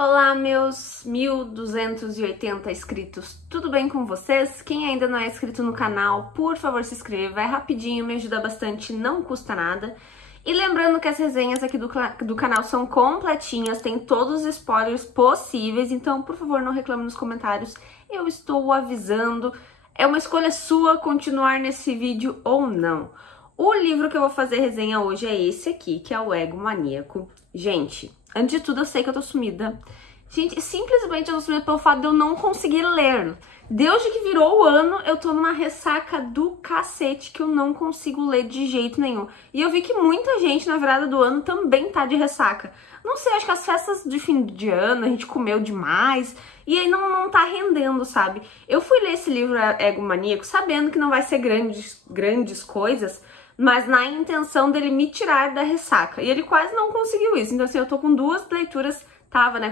Olá, meus 1.280 inscritos, tudo bem com vocês? Quem ainda não é inscrito no canal, por favor se inscreva, é rapidinho, me ajuda bastante, não custa nada. E lembrando que as resenhas aqui do canal são completinhas, tem todos os spoilers possíveis, então por favor não reclame nos comentários, eu estou avisando. É uma escolha sua continuar nesse vídeo ou não. O livro que eu vou fazer resenha hoje é esse aqui, que é o Ego Maníaco. Gente, antes de tudo eu sei que eu tô sumida. Gente, simplesmente eu tô sumida pelo fato de eu não conseguir ler. Desde que virou o ano, eu tô numa ressaca do cacete que eu não consigo ler de jeito nenhum. E eu vi que muita gente na virada do ano também tá de ressaca. Não sei, acho que as festas de fim de ano a gente comeu demais e aí não tá rendendo, sabe? Eu fui ler esse livro Ego Maníaco sabendo que não vai ser grandes coisas, mas na intenção dele me tirar da ressaca. E ele quase não conseguiu isso. Então assim, eu tô com duas leituras,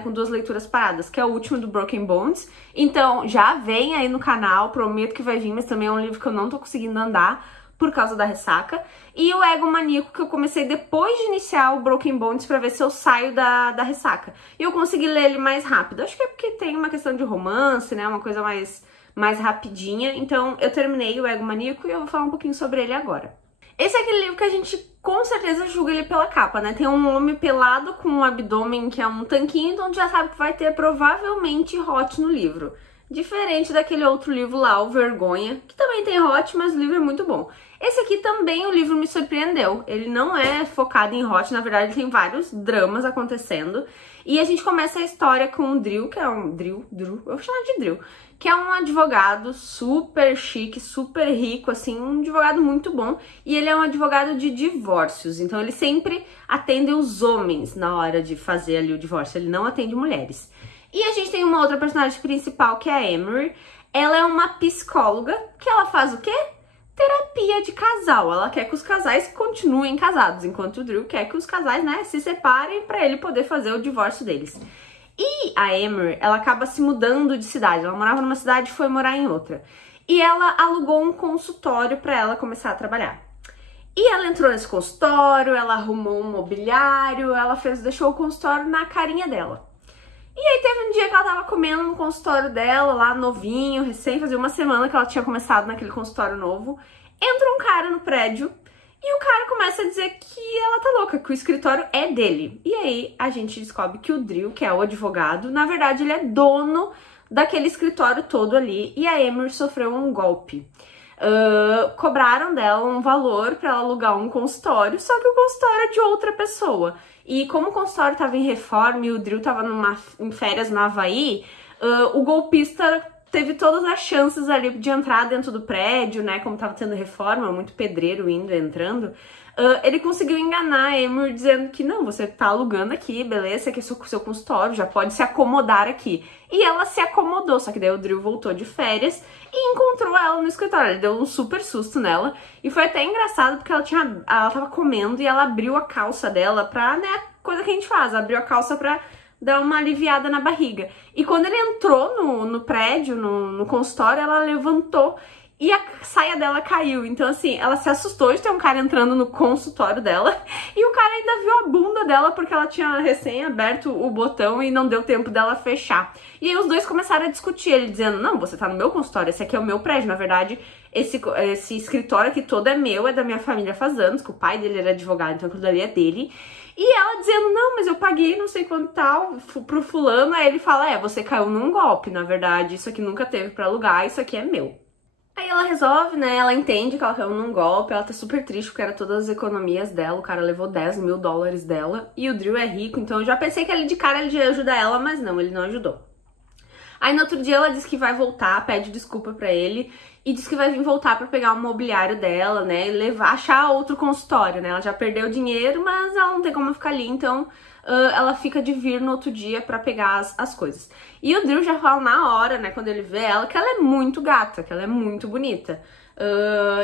com duas leituras paradas, que é o último do Broken Bones. Então já vem aí no canal, prometo que vai vir, mas também é um livro que eu não tô conseguindo andar por causa da ressaca. E o Ego Maníaco, que eu comecei depois de iniciar o Broken Bones pra ver se eu saio da ressaca. E eu consegui ler ele mais rápido. Acho que é porque tem uma questão de romance, né? Uma coisa mais rapidinha. Então eu terminei o Ego Maníaco e eu vou falar um pouquinho sobre ele agora. Esse é aquele livro que a gente com certeza julga ele pela capa, né? Tem um homem pelado com um abdômen que é um tanquinho, então já sabe que vai ter provavelmente hot no livro. Diferente daquele outro livro lá, o Vergonha, que também tem hot, mas o livro é muito bom. Esse aqui também o livro me surpreendeu. Ele não é focado em hot, na verdade tem vários dramas acontecendo. E a gente começa a história com o Drew, que é um... Drew? Eu vou chamar de Drew. Que é um advogado super chique, super rico, assim, um advogado muito bom. E ele é um advogado de divórcios, então ele sempre atende os homens na hora de fazer ali o divórcio, ele não atende mulheres. E a gente tem uma outra personagem principal, que é a Emery. Ela é uma psicóloga, que ela faz o quê? Terapia de casal. Ela quer que os casais continuem casados, enquanto o Drew quer que os casais, né, se separem pra ele poder fazer o divórcio deles. E a Emery, ela acaba se mudando de cidade. Ela morava numa cidade e foi morar em outra. E ela alugou um consultório pra ela começar a trabalhar. E ela entrou nesse consultório, ela arrumou um mobiliário, deixou o consultório na carinha dela. E aí teve um dia que ela tava comendo no consultório dela, lá novinho, recém, fazia uma semana que ela tinha começado naquele consultório novo. Entra um cara no prédio e o cara começa a dizer que ela tá louca, que o escritório é dele. E aí a gente descobre que o Drew, que é o advogado, na verdade ele é dono daquele escritório todo ali e a Emery sofreu um golpe. Cobraram dela um valor pra ela alugar um consultório, só que o consultório é de outra pessoa. E como o consultório tava em reforma e o Drew tava em férias no Havaí, o golpista teve todas as chances ali de entrar dentro do prédio, né? Como tava tendo reforma, muito pedreiro indo e entrando. Ele conseguiu enganar a Emery dizendo que não, você tá alugando aqui, beleza, aqui é seu consultório, já pode se acomodar aqui. E ela se acomodou, só que daí o Drew voltou de férias e encontrou ela no escritório. Ele deu um super susto nela e foi até engraçado porque ela tava comendo e ela abriu a calça dela pra, né, coisa que a gente faz, abriu a calça pra dar uma aliviada na barriga. E quando ele entrou no prédio, no consultório, ela levantou e a saia dela caiu. Então, assim, ela se assustou de ter um cara entrando no consultório dela e o cara ainda viu a bunda dela porque ela tinha recém aberto o botão e não deu tempo dela fechar. E aí os dois começaram a discutir, ele dizendo, não, você tá no meu consultório, esse aqui é o meu prédio. Na verdade, esse escritório aqui todo é meu, é da minha família faz anos, que o pai dele era advogado, então aquilo ali é dele. E ela dizendo, não, mas eu paguei não sei quanto tal pro fulano. Aí ele fala, você caiu num golpe, na verdade, isso aqui nunca teve pra alugar, isso aqui é meu. Aí ela resolve, né, ela entende que ela caiu num golpe, ela tá super triste porque era todas as economias dela, o cara levou 10 mil dólares dela, e o Drew é rico, então eu já pensei que ele de cara ele ia ajudar ela, mas não, ele não ajudou. Aí no outro dia ela diz que vai voltar, pede desculpa pra ele, e diz que vai vir voltar pra pegar o mobiliário dela, né, e achar outro consultório, né, ela já perdeu dinheiro, mas ela não tem como ficar ali, então ela fica de vir no outro dia pra pegar as coisas. E o Drew já fala na hora, né, quando ele vê ela, que ela é muito gata, que ela é muito bonita.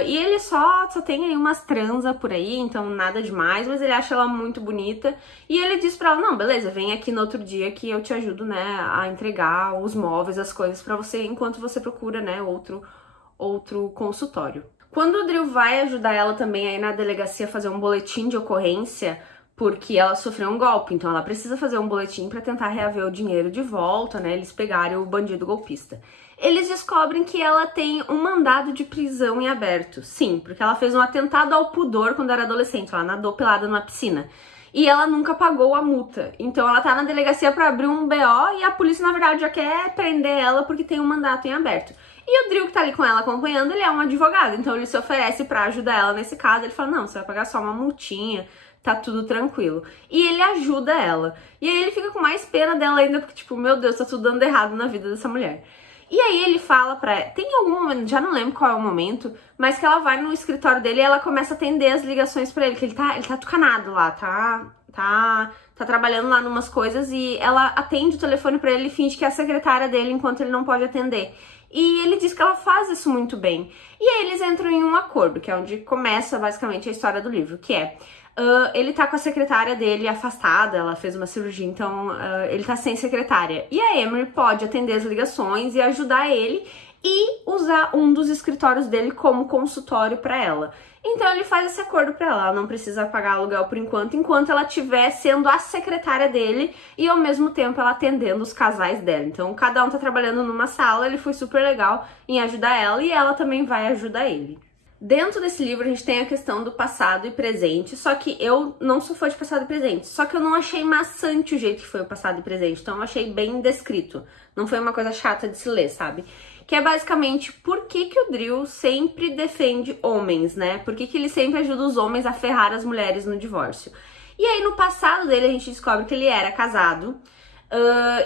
E ele só tem aí umas transas por aí, então nada demais, mas ele acha ela muito bonita. E ele diz pra ela, não, beleza, vem aqui no outro dia que eu te ajudo, né, a entregar os móveis, as coisas pra você, enquanto você procura, né, outro consultório. Quando o Drew vai ajudar ela também aí na delegacia a fazer um boletim de ocorrência porque ela sofreu um golpe, então ela precisa fazer um boletim para tentar reaver o dinheiro de volta, né? Eles pegarem o bandido golpista. Eles descobrem que ela tem um mandado de prisão em aberto. Sim, porque ela fez um atentado ao pudor quando era adolescente, ela nadou pelada numa piscina. E ela nunca pagou a multa. Então ela tá na delegacia pra abrir um BO e a polícia, na verdade, já quer prender ela porque tem um mandato em aberto. E o Drill, que tá ali com ela acompanhando, ele é um advogado. Então ele se oferece pra ajudar ela nesse caso. Ele fala, não, você vai pagar só uma multinha, tá tudo tranquilo. E ele ajuda ela. E aí ele fica com mais pena dela ainda, porque tipo, meu Deus, tá tudo dando errado na vida dessa mulher. E aí ele fala pra ela, tem algum momento, já não lembro qual é o momento, mas que ela vai no escritório dele e ela começa a atender as ligações pra ele, que ele tá tucanado lá, tá trabalhando lá numas coisas e ela atende o telefone pra ele e finge que é a secretária dele enquanto ele não pode atender. E ele diz que ela faz isso muito bem. E aí eles entram em um acordo, que é onde começa basicamente a história do livro, que é... ele tá com a secretária dele afastada, ela fez uma cirurgia, então ele tá sem secretária. E a Emery pode atender as ligações e ajudar ele e usar um dos escritórios dele como consultório pra ela. Então ele faz esse acordo pra ela não precisa pagar aluguel por enquanto ela estiver sendo a secretária dele e ao mesmo tempo ela atendendo os casais dela. Então cada um tá trabalhando numa sala, ele foi super legal em ajudar ela e ela também vai ajudar ele. Dentro desse livro a gente tem a questão do passado e presente, só que eu não sou fã de passado e presente, só que eu não achei maçante o jeito que foi o passado e presente, então eu achei bem descrito, não foi uma coisa chata de se ler, sabe? Que é basicamente por que o Drill sempre defende homens, né? Por que ele sempre ajuda os homens a ferrar as mulheres no divórcio. E aí no passado dele a gente descobre que ele era casado,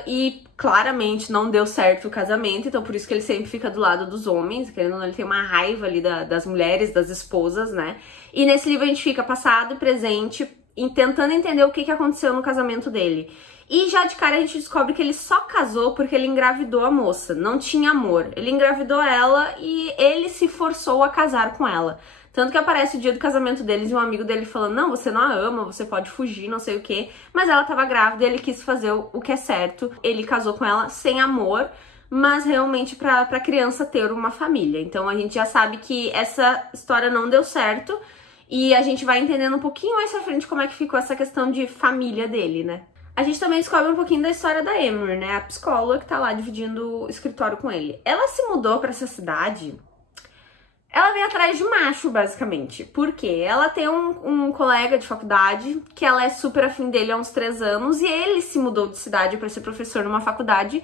e claramente não deu certo o casamento, então por isso que ele sempre fica do lado dos homens, querendo ou não, ele tem uma raiva ali das mulheres, das esposas, né? E nesse livro a gente fica passado e presente, tentando entender o que aconteceu no casamento dele. E já de cara a gente descobre que ele só casou porque ele engravidou a moça, não tinha amor. Ele engravidou ela e ele se forçou a casar com ela. Tanto que aparece o dia do casamento deles e um amigo dele falando, não, você não a ama, você pode fugir, não sei o quê. Mas ela tava grávida e ele quis fazer o que é certo. Ele casou com ela sem amor, mas realmente pra criança ter uma família. Então a gente já sabe que essa história não deu certo e a gente vai entendendo um pouquinho mais pra frente como é que ficou essa questão de família dele, né? A gente também descobre um pouquinho da história da Emery, né? A psicóloga que tá lá dividindo o escritório com ele. Ela se mudou pra essa cidade... Ela vem atrás de macho, basicamente. Por quê? Ela tem um colega de faculdade que ela é super afim dele há uns 3 anos e ele se mudou de cidade para ser professor numa faculdade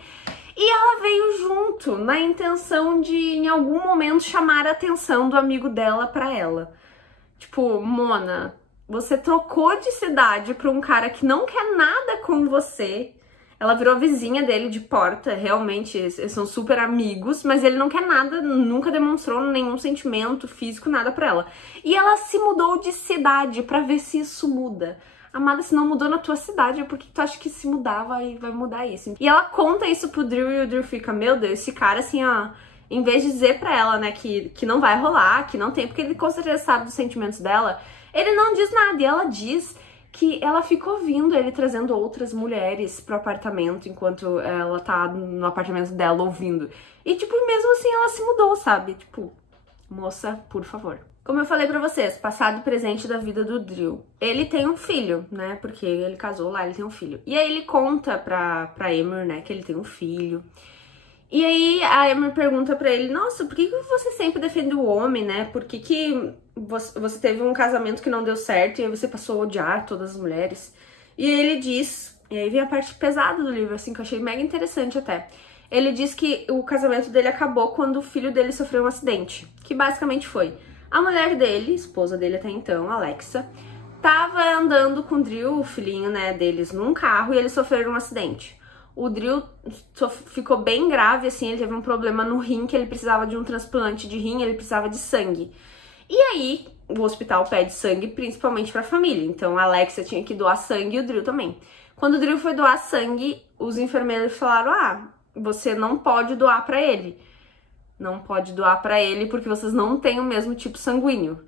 e ela veio junto na intenção de, em algum momento, chamar a atenção do amigo dela pra ela. Tipo, Mona, você trocou de cidade pra um cara que não quer nada com você. Ela virou vizinha dele de porta, realmente, eles são super amigos, mas ele não quer nada, nunca demonstrou nenhum sentimento físico, nada pra ela. E ela se mudou de cidade pra ver se isso muda. Amada, se não mudou na tua cidade, por que tu acha que se mudar vai mudar isso? E ela conta isso pro Drill e o Drill fica, meu Deus, esse cara assim, ó, em vez de dizer pra ela, né, que não vai rolar, que não tem, porque ele com certeza sabe dos sentimentos dela, ele não diz nada, e ela diz que ela ficou ouvindo ele trazendo outras mulheres pro apartamento enquanto ela tá no apartamento dela ouvindo. E, tipo, mesmo assim ela se mudou, sabe? Tipo, moça, por favor. Como eu falei pra vocês, passado e presente da vida do Drill. Ele tem um filho, né? Porque ele casou lá, ele tem um filho. E aí ele conta pra Emery, né, que ele tem um filho. E aí a Emery pergunta pra ele, nossa, por que você sempre defende o homem, né? Por que você teve um casamento que não deu certo e aí você passou a odiar todas as mulheres? E ele diz, e aí vem a parte pesada do livro, assim, que eu achei mega interessante até. Ele diz que o casamento dele acabou quando o filho dele sofreu um acidente, que basicamente foi a mulher dele, esposa dele até então, Alexa, tava andando com o Drill, o filhinho, né, deles, num carro e eles sofreram um acidente. O Drill ficou bem grave, assim, ele teve um problema no rim, que ele precisava de um transplante de rim, ele precisava de sangue. E aí, o hospital pede sangue principalmente pra família, então a Alexa tinha que doar sangue e o Drill também. Quando o Drill foi doar sangue, os enfermeiros falaram, você não pode doar pra ele. Não pode doar pra ele porque vocês não têm o mesmo tipo sanguíneo.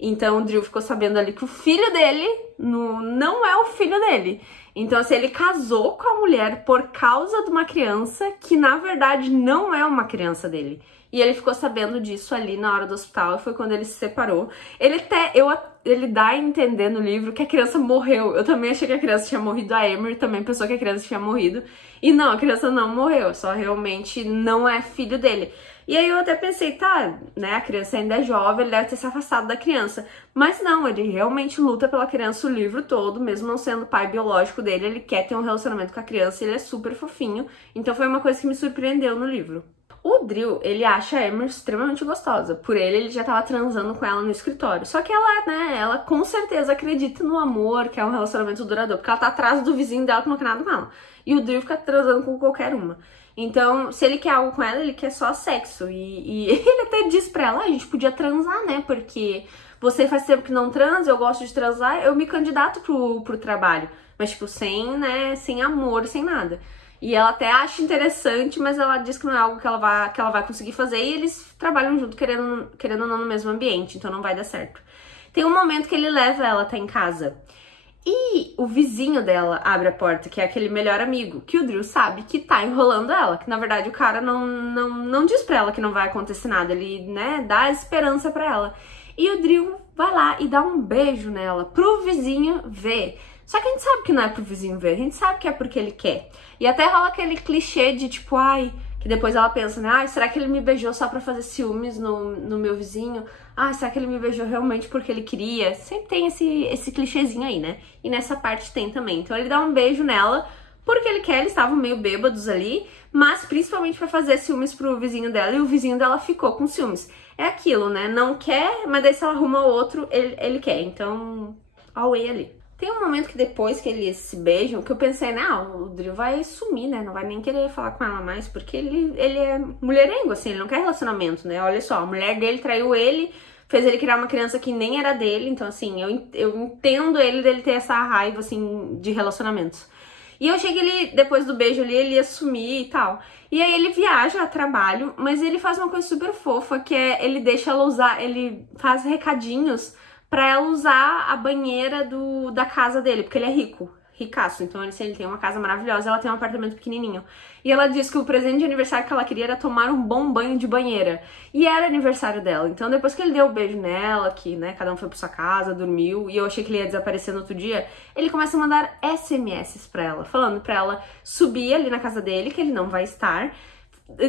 Então o Drill ficou sabendo ali que o filho dele não é o filho dele. Então, assim, ele casou com a mulher por causa de uma criança que, na verdade, não é uma criança dele. E ele ficou sabendo disso ali na hora do hospital, e foi quando ele se separou. ele dá a entender no livro que a criança morreu. Eu também achei que a criança tinha morrido, a Emery também pensou que a criança tinha morrido. E não, a criança não morreu, só realmente não é filho dele. E aí eu até pensei, tá, né, a criança ainda é jovem, ele deve ter se afastado da criança. Mas não, ele realmente luta pela criança o livro todo, mesmo não sendo o pai biológico dele, ele quer ter um relacionamento com a criança, ele é super fofinho. Então foi uma coisa que me surpreendeu no livro. O Drill, ele acha a Emery extremamente gostosa. Por ele já tava transando com ela no escritório. Só que ela, né, ela com certeza acredita no amor, que é um relacionamento duradouro. Porque ela tá atrás do vizinho dela que não quer nada com ela. E o Drill fica transando com qualquer uma. Então, se ele quer algo com ela, ele quer só sexo. E ele até diz pra ela, a gente podia transar, né? Porque você faz tempo que não transa, eu gosto de transar, eu me candidato pro trabalho. Mas, tipo, sem, né, sem amor, sem nada. E ela até acha interessante, mas ela diz que não é algo que ela vai conseguir fazer. E eles trabalham junto, querendo ou não, no mesmo ambiente, então não vai dar certo. Tem um momento que ele leva ela até em casa. E o vizinho dela abre a porta, que é aquele melhor amigo, que o Drill sabe que tá enrolando ela. Que na verdade o cara não diz pra ela que não vai acontecer nada, ele, né, dá esperança pra ela. E o Drill vai lá e dá um beijo nela, pro vizinho ver. Só que a gente sabe que não é pro vizinho ver, a gente sabe que é porque ele quer. E até rola aquele clichê de tipo, ai, que depois ela pensa, né, ai, será que ele me beijou só pra fazer ciúmes no meu vizinho? Ah, será que ele me beijou realmente porque ele queria? Sempre tem esse clichêzinho aí, né? E nessa parte tem também. Então ele dá um beijo nela porque ele quer, eles estavam meio bêbados ali, mas principalmente pra fazer ciúmes pro vizinho dela, e o vizinho dela ficou com ciúmes. É aquilo, né? Não quer, mas daí se ela arruma outro, ele quer. Então, away ali. Tem um momento que depois que eles se beijam, que eu pensei, não, o Drill vai sumir, né? Não vai nem querer falar com ela mais, porque ele é mulherengo, assim, ele não quer relacionamento, né? Olha só, a mulher dele traiu ele, fez ele criar uma criança que nem era dele, então, assim, eu entendo dele ter essa raiva, assim, de relacionamentos. E eu achei que ele, depois do beijo ali, ele ia sumir e tal. E aí ele viaja a trabalho, mas ele faz uma coisa super fofa, que é, ele deixa ela usar, ele faz recadinhos pra ela usar a banheira da casa dele, porque ele é rico, ricaço. Então ele tem uma casa maravilhosa, ela tem um apartamento pequenininho. E ela disse que o presente de aniversário que ela queria era tomar um bom banho de banheira. E era aniversário dela. Então depois que ele deu o beijo nela, que, né, cada um foi pra sua casa, dormiu, e eu achei que ele ia desaparecer no outro dia, ele começa a mandar SMS pra ela, falando pra ela subir ali na casa dele, que ele não vai estar.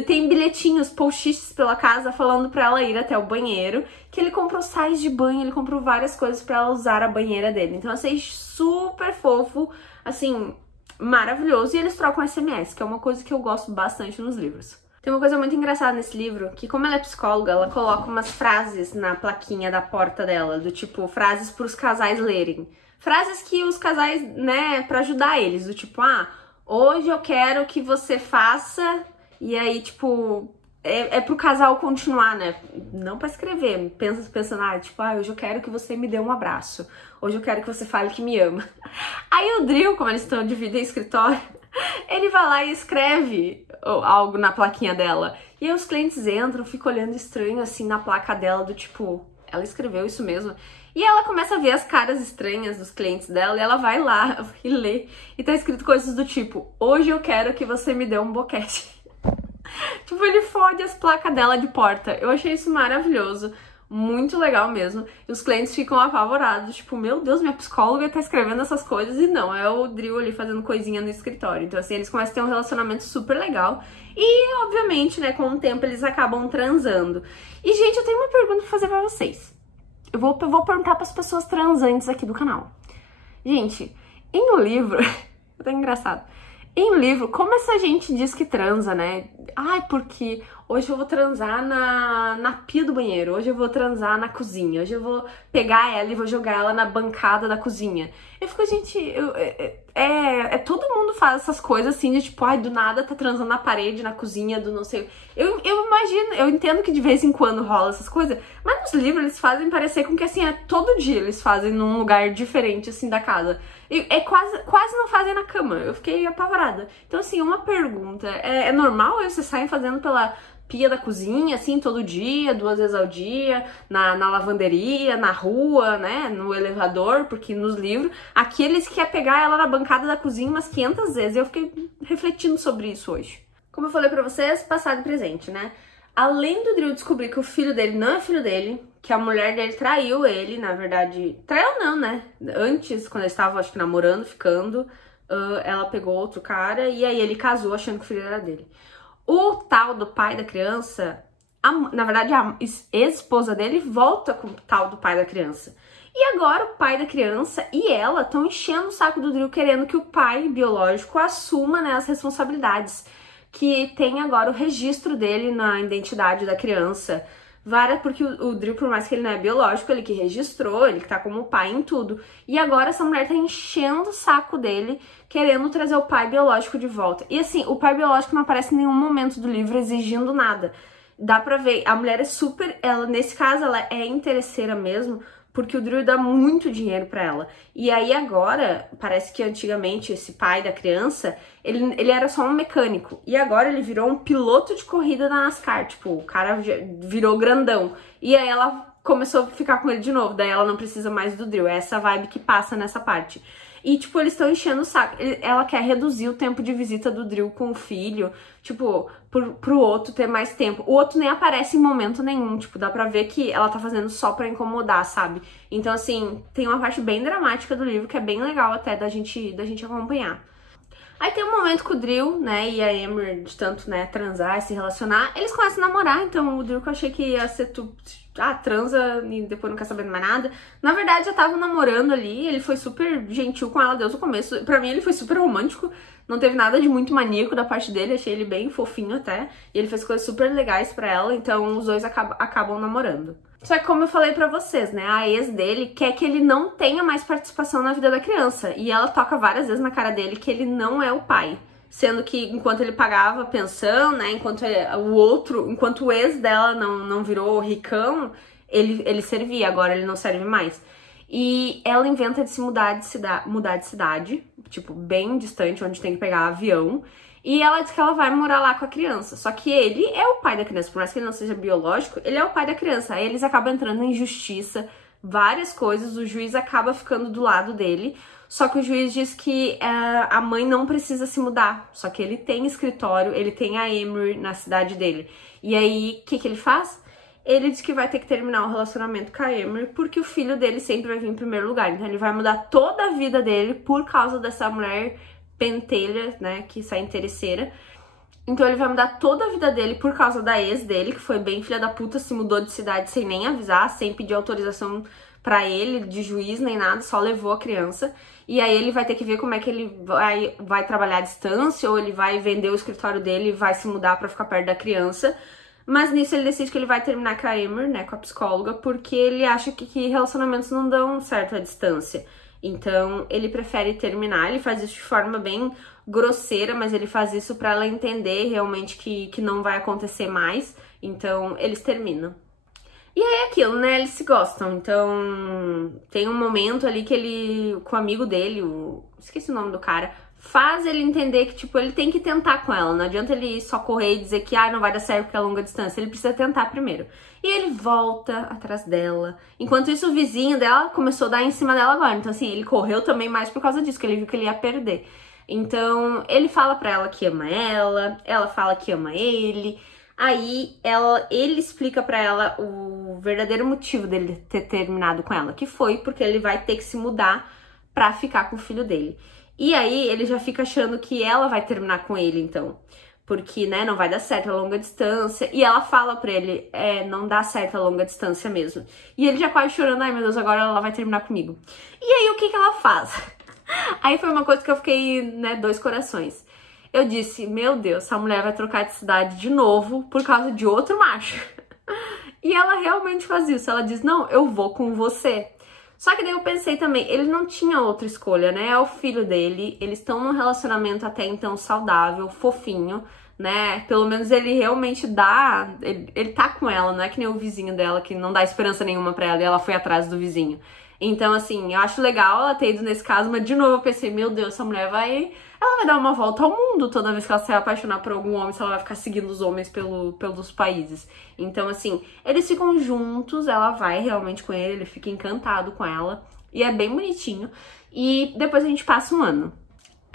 Tem bilhetinhos, post-its pela casa falando pra ela ir até o banheiro, que ele comprou sais de banho, ele comprou várias coisas pra ela usar a banheira dele. Então eu achei super fofo, assim, maravilhoso. E eles trocam SMS, que é uma coisa que eu gosto bastante nos livros. Tem uma coisa muito engraçada nesse livro, que como ela é psicóloga, ela coloca umas frases na plaquinha da porta dela, do tipo, frases pros casais lerem. Frases que os casais, né, pra ajudar eles, do tipo, ah, hoje eu quero que você faça... E aí, tipo, é pro casal continuar, né? Não pra escrever, pensando, tipo, ah, hoje eu quero que você me dê um abraço. Hoje eu quero que você fale que me ama. Aí o Drill, como eles estão dividindo em escritório, ele vai lá e escreve algo na plaquinha dela. E aí os clientes entram, ficam olhando estranho, assim, na placa dela, do tipo, ela escreveu isso mesmo? E ela começa a ver as caras estranhas dos clientes dela e ela vai lá e lê. E tá escrito coisas do tipo, hoje eu quero que você me dê um boquete. Tipo, ele fode as placas dela de porta. Eu achei isso maravilhoso, muito legal mesmo. E os clientes ficam apavorados, tipo, meu Deus, minha psicóloga tá escrevendo essas coisas. E não, é o Drill ali fazendo coisinha no escritório. Então, assim, eles começam a ter um relacionamento super legal. E, obviamente, né, com o tempo eles acabam transando. E, gente, eu tenho uma pergunta pra fazer pra vocês. Eu vou perguntar pras pessoas transantes aqui do canal. Gente, em um livro... é tão engraçado. Em um livro, como essa gente diz que transa, né? Ai, porque hoje eu vou transar na pia do banheiro, hoje eu vou transar na cozinha, hoje eu vou pegar ela e vou jogar ela na bancada da cozinha. Eu fico, gente, todo mundo faz essas coisas assim, de tipo, ai, do nada tá transando na parede, na cozinha, do não sei... Eu imagino, eu entendo que de vez em quando rola essas coisas, mas nos livros eles fazem parecer com que, assim, todo dia eles fazem num lugar diferente, assim, da casa. E quase não fazem na cama, eu fiquei apavorada. Então, assim, uma pergunta, é normal vocês saem fazendo pela pia da cozinha, assim, todo dia, 2 vezes ao dia, na lavanderia, na rua, né, no elevador, porque nos livros, aqui eles querem pegar ela na bancada da cozinha umas 500 vezes, eu fiquei refletindo sobre isso hoje. Como eu falei pra vocês, passado e presente, né? Além do Drill descobrir que o filho dele não é filho dele, que a mulher dele traiu ele, na verdade, traiu não, né? Antes, quando eles estavam, acho que namorando, ficando, ela pegou outro cara e aí ele casou achando que o filho era dele. O tal do pai da criança, na verdade, a ex-esposa dele volta com o tal do pai da criança. E agora o pai da criança e ela estão enchendo o saco do Drew, querendo que o pai biológico assuma, né, as responsabilidades. Que tem agora o registro dele na identidade da criança. Porque o Drew, por mais que ele não é biológico, ele que registrou, ele que tá como pai em tudo. E agora essa mulher tá enchendo o saco dele, querendo trazer o pai biológico de volta. E assim, o pai biológico não aparece em nenhum momento do livro exigindo nada. Dá pra ver, a mulher é super... nesse caso, ela é interesseira mesmo, porque o Drew dá muito dinheiro pra ela. E aí agora, parece que antigamente esse pai da criança, ele era só um mecânico. E agora ele virou um piloto de corrida na NASCAR. Tipo, o cara virou grandão. E aí ela começou a ficar com ele de novo. Daí ela não precisa mais do Drew. É essa vibe que passa nessa parte. E, tipo, eles estão enchendo o saco. Ela quer reduzir o tempo de visita do Drew com o filho. Tipo, pro outro ter mais tempo. O outro nem aparece em momento nenhum. Tipo, dá pra ver que ela tá fazendo só pra incomodar, sabe? Então, assim, tem uma parte bem dramática do livro que é bem legal até da gente acompanhar. Aí tem um momento que o Drew, né, e a Emer, de tanto, né, transar e se relacionar, eles começam a namorar. Então, o Drew, que eu achei que ia ser transa e depois não quer saber mais nada. Na verdade, já tava namorando ali, ele foi super gentil com ela desde o começo. Pra mim, ele foi super romântico, não teve nada de muito maníaco da parte dele, achei ele bem fofinho até. E ele fez coisas super legais pra ela, então os dois acabam namorando. Só que como eu falei pra vocês, né, a ex dele quer que ele não tenha mais participação na vida da criança. E ela toca várias vezes na cara dele que ele não é o pai. Sendo que enquanto ele pagava pensão, né, enquanto o ex dela não virou ricão, ele servia, agora ele não serve mais. E ela inventa de se mudar de cidade, tipo, bem distante, onde tem que pegar avião. E ela diz que ela vai morar lá com a criança. Só que ele é o pai da criança, por mais que ele não seja biológico, ele é o pai da criança. Aí eles acabam entrando em justiça, várias coisas, o juiz acaba ficando do lado dele. Só que o juiz diz que a mãe não precisa se mudar. Só que ele tem escritório, ele tem a Emery na cidade dele. E aí, o que ele faz? Ele diz que vai ter que terminar o relacionamento com a Emery porque o filho dele sempre vai vir em primeiro lugar. Então ele vai mudar toda a vida dele por causa dessa mulher pentelha, né, que sai interesseira. Então ele vai mudar toda a vida dele por causa da ex dele, que foi bem filha da puta, se mudou de cidade sem nem avisar, sem pedir autorização pra ele, de juiz nem nada, só levou a criança. E aí ele vai ter que ver como é que ele vai trabalhar à distância, ou ele vai vender o escritório dele e vai se mudar pra ficar perto da criança. Mas nisso ele decide que ele vai terminar com a Emer, né, com a psicóloga, porque ele acha que relacionamentos não dão certo à distância. Então, ele prefere terminar, ele faz isso de forma bem grosseira, mas ele faz isso pra ela entender realmente que não vai acontecer mais. Então, eles terminam. E aí é aquilo, né? Eles se gostam. Então, tem um momento ali que ele, com o amigo dele, esqueci o nome do cara, faz ele entender que, tipo, ele tem que tentar com ela. Não adianta ele só correr e dizer que não vai dar certo porque é longa distância. Ele precisa tentar primeiro. E ele volta atrás dela. Enquanto isso, o vizinho dela começou a dar em cima dela agora. Então, assim, ele correu também mais por causa disso, que ele viu que ele ia perder. Então, ele fala pra ela que ama ela fala que ama ele. Aí, ele explica pra ela o verdadeiro motivo dele ter terminado com ela, que foi porque ele vai ter que se mudar pra ficar com o filho dele. E aí, ele já fica achando que ela vai terminar com ele, então. Porque, né, não vai dar certo a longa distância. E ela fala pra ele, não dá certo a longa distância mesmo. E ele já quase chorando, ai meu Deus, agora ela vai terminar comigo. E aí, o que ela faz? Aí foi uma coisa que eu fiquei, né, dois corações. Eu disse, meu Deus, essa mulher vai trocar de cidade de novo por causa de outro macho. E ela realmente faz isso. Ela diz, não, eu vou com você. Só que daí eu pensei também, ele não tinha outra escolha, né? É o filho dele, eles estão num relacionamento até então saudável, fofinho, né? Pelo menos ele realmente dá, ele tá com ela, não é que nem o vizinho dela que não dá esperança nenhuma pra ela e ela foi atrás do vizinho. Então, assim, eu acho legal ela ter ido nesse caso, mas de novo eu pensei, meu Deus, essa mulher vai dar uma volta ao mundo toda vez que ela se apaixonar por algum homem, se ela vai ficar seguindo os homens pelos países. Então, assim, eles ficam juntos, ela vai realmente com ele fica encantado com ela, e é bem bonitinho. E depois a gente passa um ano.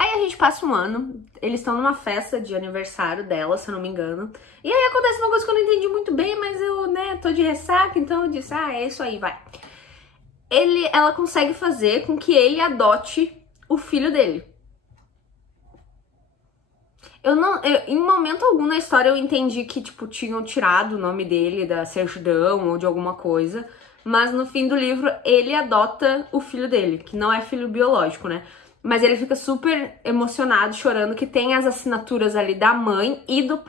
Aí a gente passa um ano, eles estão numa festa de aniversário dela, se eu não me engano. E aí acontece uma coisa que eu não entendi muito bem, mas eu, né, tô de ressaca, então eu disse, é isso aí, vai. Ela consegue fazer com que ele adote o filho dele. Em momento algum na história eu entendi que, tipo, tinham tirado o nome dele da certidão ou de alguma coisa. Mas no fim do livro, ele adota o filho dele, que não é filho biológico, né? Mas ele fica super emocionado, chorando, que tem as assinaturas ali da mãe e do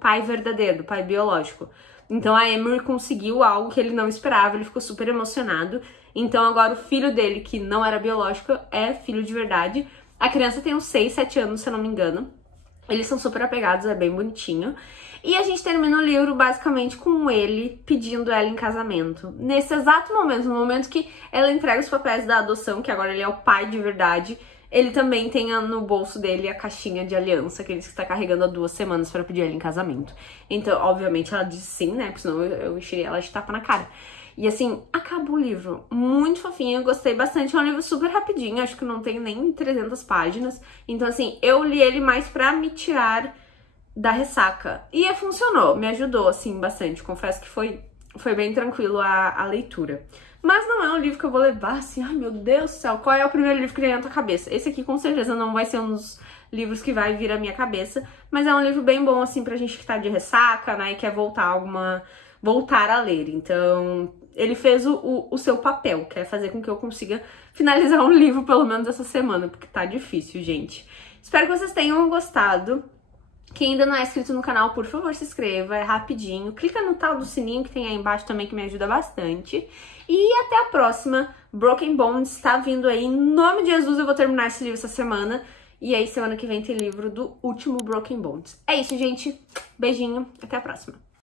pai verdadeiro, do pai biológico. Então a Emery conseguiu algo que ele não esperava, ele ficou super emocionado. Então agora o filho dele, que não era biológico, é filho de verdade. A criança tem uns 6, 7 anos, se eu não me engano. Eles são super apegados, é bem bonitinho. E a gente termina o livro basicamente com ele pedindo ela em casamento. Nesse exato momento, no momento que ela entrega os papéis da adoção, que agora ele é o pai de verdade, ele também tem no bolso dele a caixinha de aliança que ele está carregando há 2 semanas para pedir ela em casamento. Então, obviamente, ela diz sim, né? Porque senão eu encheria ela de tapa na cara. E assim, acaba o livro. Muito fofinho, eu gostei bastante. É um livro super rapidinho, acho que não tem nem 300 páginas. Então assim, eu li ele mais pra me tirar da ressaca. E funcionou, me ajudou assim bastante. Confesso que foi bem tranquilo a leitura. Mas não é um livro que eu vou levar assim, ai meu Deus do céu, qual é o primeiro livro que vem na tua cabeça? Esse aqui com certeza não vai ser um dos livros que vai vir à minha cabeça. Mas é um livro bem bom assim pra gente que tá de ressaca, né, e quer voltar a ler. Então ele fez o seu papel, que é fazer com que eu consiga finalizar um livro pelo menos essa semana, porque tá difícil, gente. Espero que vocês tenham gostado. Quem ainda não é inscrito no canal, por favor, se inscreva, é rapidinho. Clica no tal do sininho que tem aí embaixo também, que me ajuda bastante. E até a próxima. Broken Bones está vindo aí. Em nome de Jesus, eu vou terminar esse livro essa semana. E aí, semana que vem tem livro do último Broken Bones. É isso, gente. Beijinho. Até a próxima.